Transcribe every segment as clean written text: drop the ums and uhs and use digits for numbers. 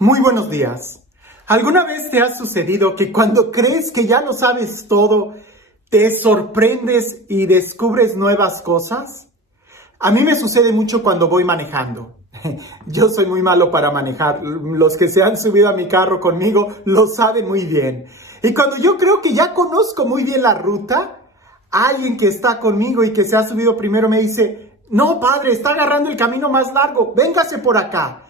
Muy buenos días. ¿Alguna vez te ha sucedido que cuando crees que ya lo sabes todo, te sorprendes y descubres nuevas cosas? A mí me sucede mucho cuando voy manejando. Yo soy muy malo para manejar. Los que se han subido a mi carro conmigo lo saben muy bien. Y cuando yo creo que ya conozco muy bien la ruta, alguien que está conmigo y que se ha subido primero me dice: "No, padre, está agarrando el camino más largo, véngase por acá".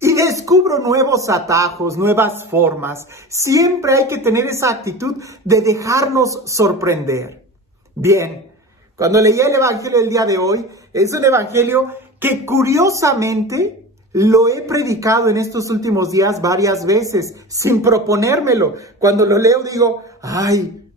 Y descubro nuevos atajos, nuevas formas. Siempre hay que tener esa actitud de dejarnos sorprender. Bien, cuando leí el Evangelio del día de hoy, es un Evangelio que curiosamente lo he predicado en estos últimos días varias veces, sin proponérmelo. Cuando lo leo digo,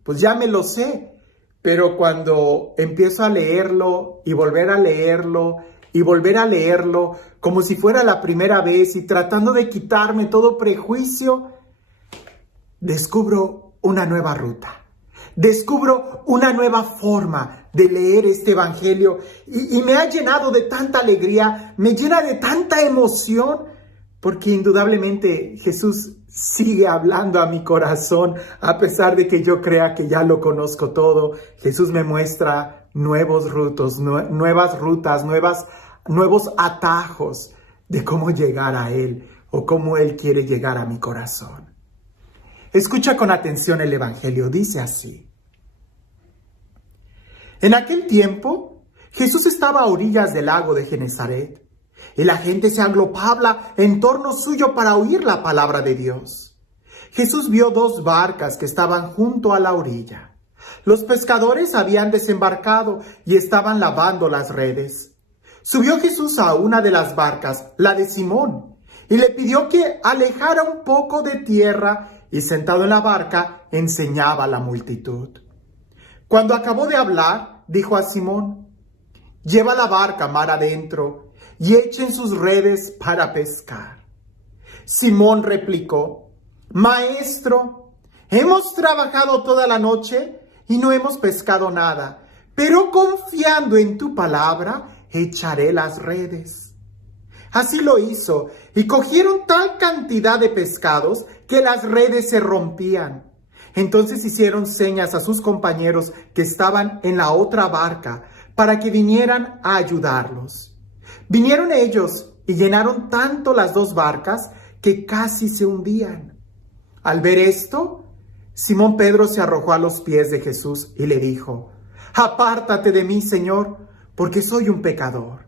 pues ya me lo sé. Pero cuando empiezo a leerlo y volver a leerlo, y volver a leerlo como si fuera la primera vez y tratando de quitarme todo prejuicio, descubro una nueva ruta. Descubro una nueva forma de leer este Evangelio y me ha llenado de tanta alegría, me llena de tanta emoción, porque indudablemente Jesús sigue hablando a mi corazón, a pesar de que yo crea que ya lo conozco todo. Jesús me muestra nuevos nuevas rutas, nuevos atajos de cómo llegar a Él o cómo Él quiere llegar a mi corazón. Escucha con atención el Evangelio, dice así. En aquel tiempo, Jesús estaba a orillas del lago de Genesaret, y la gente se aglopaba en torno suyo para oír la palabra de Dios. Jesús vio dos barcas que estaban junto a la orilla. Los pescadores habían desembarcado y estaban lavando las redes. Subió Jesús a una de las barcas, la de Simón, y le pidió que alejara un poco de tierra, y sentado en la barca enseñaba a la multitud. Cuando acabó de hablar, dijo a Simón: "Lleva la barca mar adentro y echen sus redes para pescar". Simón replicó: "Maestro, hemos trabajado toda la noche y no hemos pescado nada, pero confiando en tu palabra, echaré las redes". Así lo hizo, y cogieron tal cantidad de pescados que las redes se rompían. Entonces hicieron señas a sus compañeros que estaban en la otra barca para que vinieran a ayudarlos. Vinieron ellos y llenaron tanto las dos barcas que casi se hundían. Al ver esto, Simón Pedro se arrojó a los pies de Jesús y le dijo: "Apártate de mí, Señor, porque soy un pecador".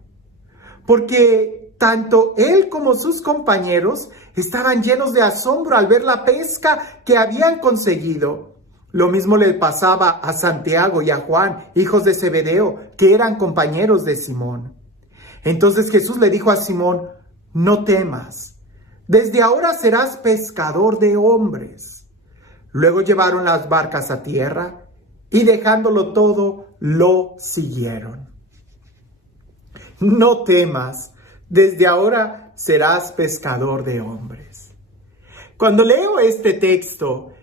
Porque tanto él como sus compañeros estaban llenos de asombro al ver la pesca que habían conseguido. Lo mismo le pasaba a Santiago y a Juan, hijos de Zebedeo, que eran compañeros de Simón. Entonces Jesús le dijo a Simón: "No temas, desde ahora serás pescador de hombres". Luego llevaron las barcas a tierra y dejándolo todo, lo siguieron. No temas, desde ahora serás pescador de hombres. Cuando leía este texto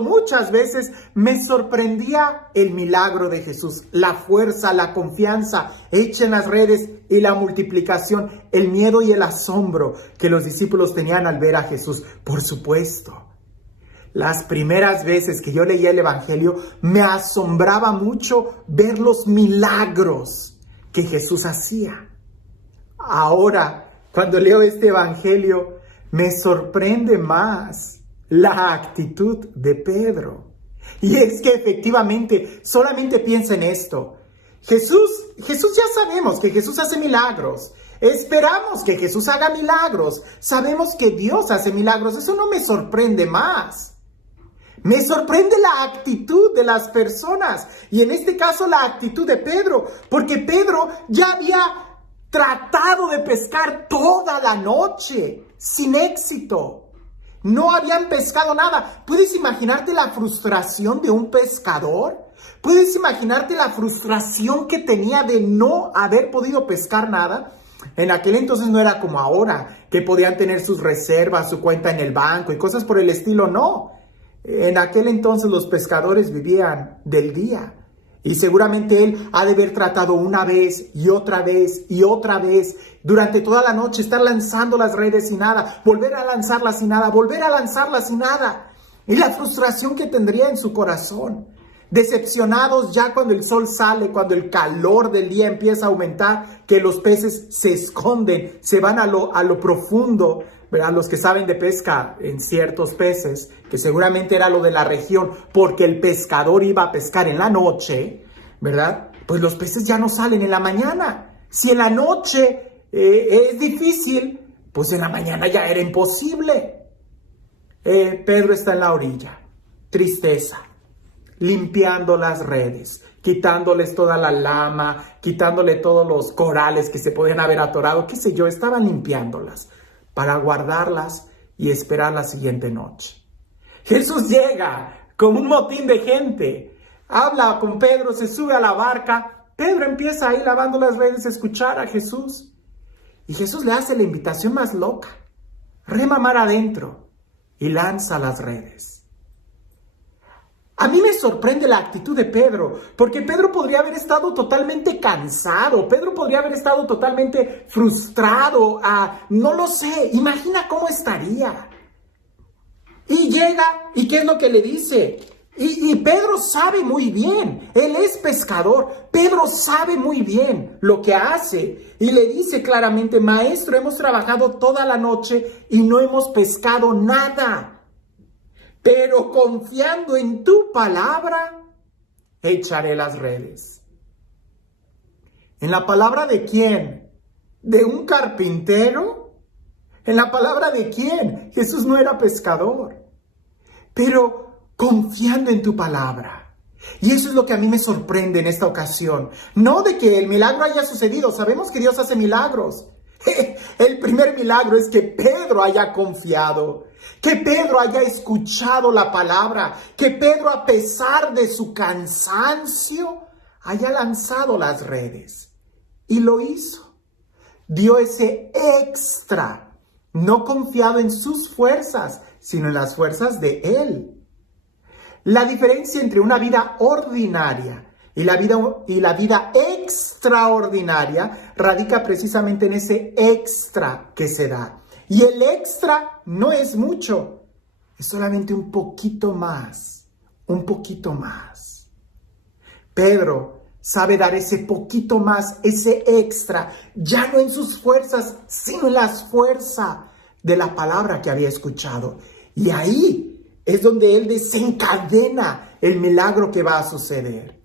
muchas veces me sorprendía el milagro de Jesús, la fuerza, la confianza, echen las redes y la multiplicación, el miedo y el asombro que los discípulos tenían al ver a Jesús. Por supuesto, las primeras veces que yo leía el Evangelio me asombraba mucho ver los milagros que Jesús hacía. Ahora, cuando leo este Evangelio, me sorprende más la actitud de Pedro. Y es que efectivamente, solamente piensa en esto. Jesús ya sabemos que Jesús hace milagros. Esperamos que Jesús haga milagros. Sabemos que Dios hace milagros. Eso no me sorprende más. Me sorprende la actitud de las personas. Y en este caso la actitud de Pedro. Porque Pedro ya había tratado de pescar toda la noche sin éxito. No habían pescado nada. ¿Puedes imaginarte la frustración de un pescador? ¿Puedes imaginarte la frustración que tenía de no haber podido pescar nada? En aquel entonces no era como ahora, que podían tener sus reservas, su cuenta en el banco y cosas por el estilo. No. En aquel entonces los pescadores vivían del día. Y seguramente él ha de haber tratado una vez y otra vez y otra vez durante toda la noche, estar lanzando las redes y nada, volver a lanzarlas y nada, volver a lanzarlas y nada. Y la frustración que tendría en su corazón. Decepcionados ya cuando el sol sale, cuando el calor del día empieza a aumentar, que los peces se esconden, se van a lo profundo, ¿verdad? Los que saben de pesca en ciertos peces, que seguramente era lo de la región, porque el pescador iba a pescar en la noche, ¿verdad? Pues los peces ya no salen en la mañana. Si en la noche es difícil, pues en la mañana ya era imposible. Pedro está en la orilla, tristeza, limpiando las redes, quitándoles toda la lama, quitándole todos los corales que se podían haber atorado, qué sé yo, estaban limpiándolas para guardarlas y esperar la siguiente noche. Jesús llega con un motín de gente, habla con Pedro, se sube a la barca, Pedro empieza ahí lavando las redes a escuchar a Jesús y Jesús le hace la invitación más loca, rema mar adentro y lanza las redes. A mí me sorprende la actitud de Pedro, porque Pedro podría haber estado totalmente cansado, Pedro podría haber estado totalmente frustrado, no lo sé, imagina cómo estaría. Y llega, ¿y qué es lo que le dice? Y Pedro sabe muy bien, él es pescador, Pedro sabe muy bien lo que hace. Y le dice claramente, maestro, hemos trabajado toda la noche y no hemos pescado nada. Pero confiando en tu palabra, echaré las redes. ¿En la palabra de quién? ¿De un carpintero? ¿En la palabra de quién? Jesús no era pescador. Pero confiando en tu palabra. Y eso es lo que a mí me sorprende en esta ocasión. No de que el milagro haya sucedido. Sabemos que Dios hace milagros. El primer milagro es que Pedro haya confiado, que Pedro haya escuchado la palabra, que Pedro, a pesar de su cansancio, haya lanzado las redes. Y lo hizo. Dio ese extra, no confiado en sus fuerzas, sino en las fuerzas de Él. La diferencia entre una vida ordinaria y la vida extraordinaria radica precisamente en ese extra que se da. Y el extra no es mucho, es solamente un poquito más, un poquito más. Pedro sabe dar ese poquito más, ese extra, ya no en sus fuerzas, sino en las fuerzas de la palabra que había escuchado. Y ahí es donde él desencadena el milagro que va a suceder.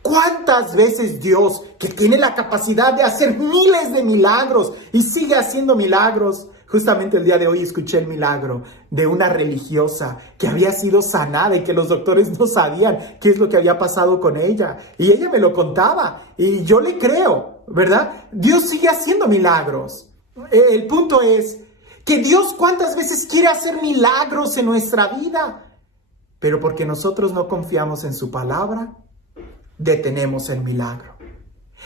¿Cuántas veces Dios, que tiene la capacidad de hacer miles de milagros y sigue haciendo milagros? Justamente el día de hoy escuché el milagro de una religiosa que había sido sanada y que los doctores no sabían qué es lo que había pasado con ella. Y ella me lo contaba y yo le creo, ¿verdad? Dios sigue haciendo milagros. El punto es que Dios cuántas veces quiere hacer milagros en nuestra vida, pero porque nosotros no confiamos en su palabra, detenemos el milagro.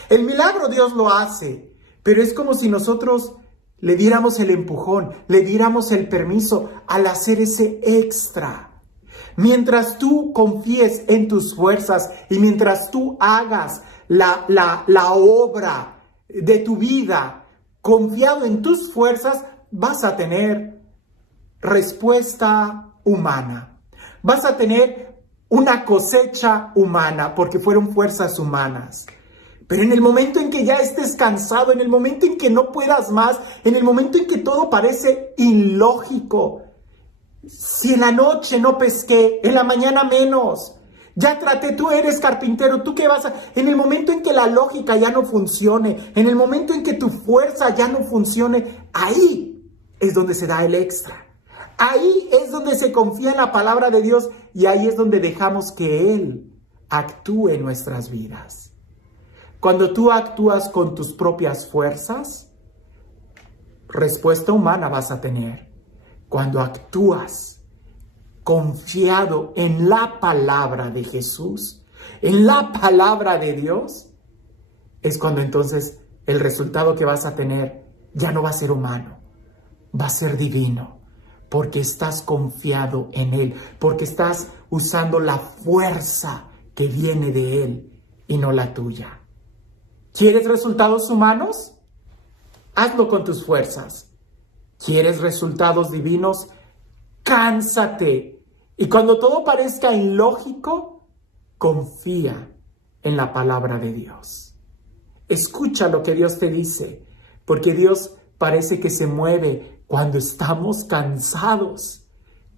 El milagro Dios lo hace, pero es como si nosotros le diéramos el empujón, le diéramos el permiso al hacer ese extra. Mientras tú confíes en tus fuerzas y mientras tú hagas la obra de tu vida confiado en tus fuerzas, vas a tener respuesta humana. Vas a tener una cosecha humana porque fueron fuerzas humanas. Pero en el momento en que ya estés cansado, en el momento en que no puedas más, en el momento en que todo parece ilógico, si en la noche no pesqué, en la mañana menos, ya traté, tú eres carpintero, tú qué vas a... En el momento en que la lógica ya no funcione, en el momento en que tu fuerza ya no funcione, ahí es donde se da el extra. Ahí es donde se confía en la palabra de Dios y ahí es donde dejamos que Él actúe en nuestras vidas. Cuando tú actúas con tus propias fuerzas, respuesta humana vas a tener. Cuando actúas confiado en la palabra de Jesús, en la palabra de Dios, es cuando entonces el resultado que vas a tener ya no va a ser humano, va a ser divino, porque estás confiado en Él, porque estás usando la fuerza que viene de Él y no la tuya. ¿Quieres resultados humanos? Hazlo con tus fuerzas. ¿Quieres resultados divinos? Cánsate. Y cuando todo parezca ilógico, confía en la palabra de Dios. Escucha lo que Dios te dice, porque Dios parece que se mueve cuando estamos cansados.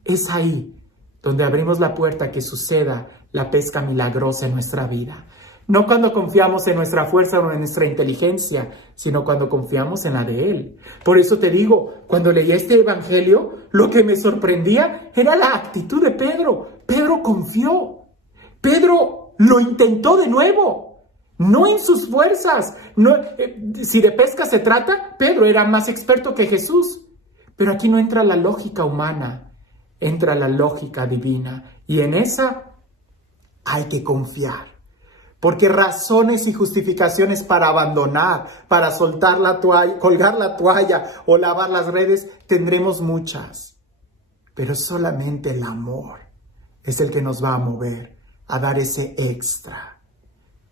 Es ahí donde abrimos la puerta a que suceda la pesca milagrosa en nuestra vida. No cuando confiamos en nuestra fuerza o en nuestra inteligencia, sino cuando confiamos en la de Él. Por eso te digo, cuando leí este evangelio, lo que me sorprendía era la actitud de Pedro. Pedro confió. Pedro lo intentó de nuevo. No en sus fuerzas. No, si de pesca se trata, Pedro era más experto que Jesús. Pero aquí no entra la lógica humana, entra la lógica divina. Y en esa hay que confiar. Porque razones y justificaciones para abandonar, para soltar la toalla, colgar la toalla o lavar las redes, tendremos muchas. Pero solamente el amor es el que nos va a mover a dar ese extra.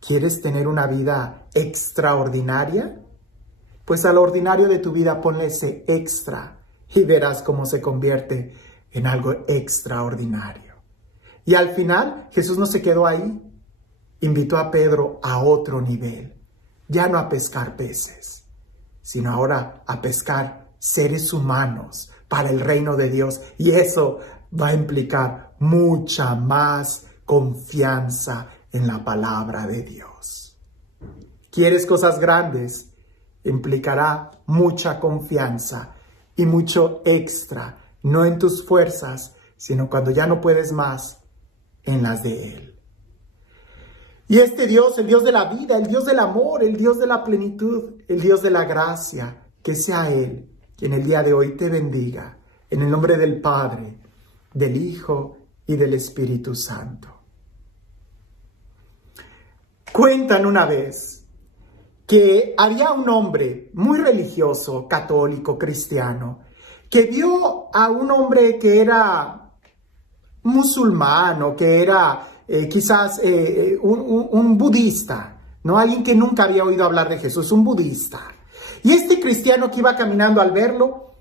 ¿Quieres tener una vida extraordinaria? Pues al ordinario de tu vida ponle ese extra y verás cómo se convierte en algo extraordinario. Y al final Jesús no se quedó ahí. Invitó a Pedro a otro nivel, ya no a pescar peces, sino ahora a pescar seres humanos para el reino de Dios. Y eso va a implicar mucha más confianza en la palabra de Dios. ¿Quieres cosas grandes? Implicará mucha confianza y mucho extra, no en tus fuerzas, sino cuando ya no puedes más, en las de Él. Y este Dios, el Dios de la vida, el Dios del amor, el Dios de la plenitud, el Dios de la gracia, que sea Él quien el día de hoy te bendiga, en el nombre del Padre, del Hijo y del Espíritu Santo. Cuentan una vez que había un hombre muy religioso, católico, cristiano, que vio a un hombre que era musulmán o que era quizás un budista, ¿no? Alguien que nunca había oído hablar de Jesús, un budista. Y este cristiano que iba caminando al verlo,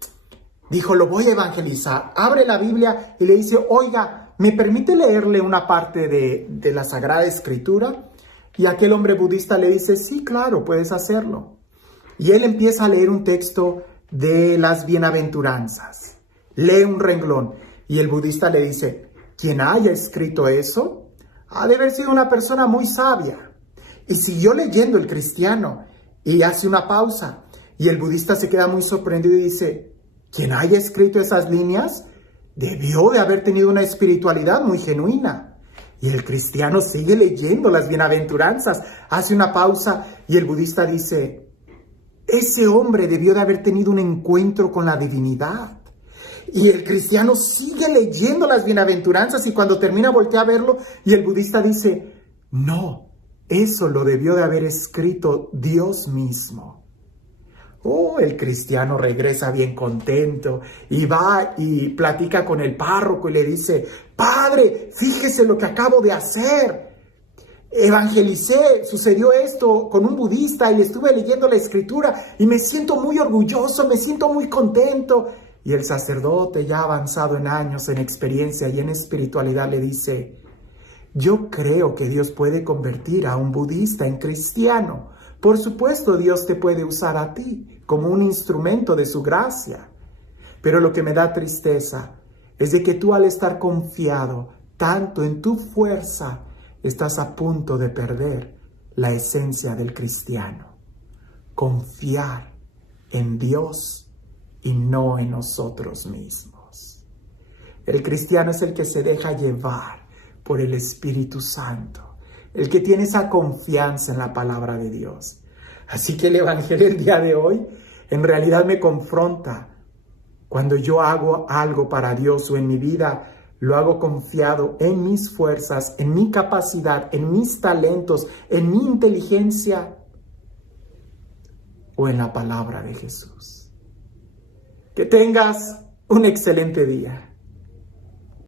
dijo, lo voy a evangelizar. Abre la Biblia y le dice, oiga, ¿me permite leerle una parte de la Sagrada Escritura? Y aquel hombre budista le dice, sí, claro, puedes hacerlo. Y él empieza a leer un texto de las bienaventuranzas. Lee un renglón. Y el budista le dice, quien haya escrito eso ha de haber sido una persona muy sabia. Y siguió leyendo el cristiano y hace una pausa. Y el budista se queda muy sorprendido y dice, quien haya escrito esas líneas debió de haber tenido una espiritualidad muy genuina. Y el cristiano sigue leyendo las bienaventuranzas, hace una pausa y el budista dice, ese hombre debió de haber tenido un encuentro con la divinidad. Y el cristiano sigue leyendo las bienaventuranzas y cuando termina voltea a verlo y el budista dice, no, eso lo debió de haber escrito Dios mismo. Oh, el cristiano regresa bien contento y va y platica con el párroco y le dice, padre, fíjese lo que acabo de hacer. Evangelicé, sucedió esto con un budista y estuve leyendo la escritura y me siento muy orgulloso, me siento muy contento. Y el sacerdote, ya avanzado en años, en experiencia y en espiritualidad, le dice, yo creo que Dios puede convertir a un budista en cristiano. Por supuesto, Dios te puede usar a ti como un instrumento de su gracia. Pero lo que me da tristeza es de que tú al estar confiado tanto en tu fuerza, estás a punto de perder la esencia del cristiano. Confiar en Dios y no en nosotros mismos. El cristiano es el que se deja llevar por el Espíritu Santo, el que tiene esa confianza en la palabra de Dios. Así que el Evangelio del día de hoy en realidad me confronta. Cuando yo hago algo para Dios o en mi vida, lo hago confiado en mis fuerzas, en mi capacidad, en mis talentos, en mi inteligencia o en la palabra de Jesús. Que tengas un excelente día.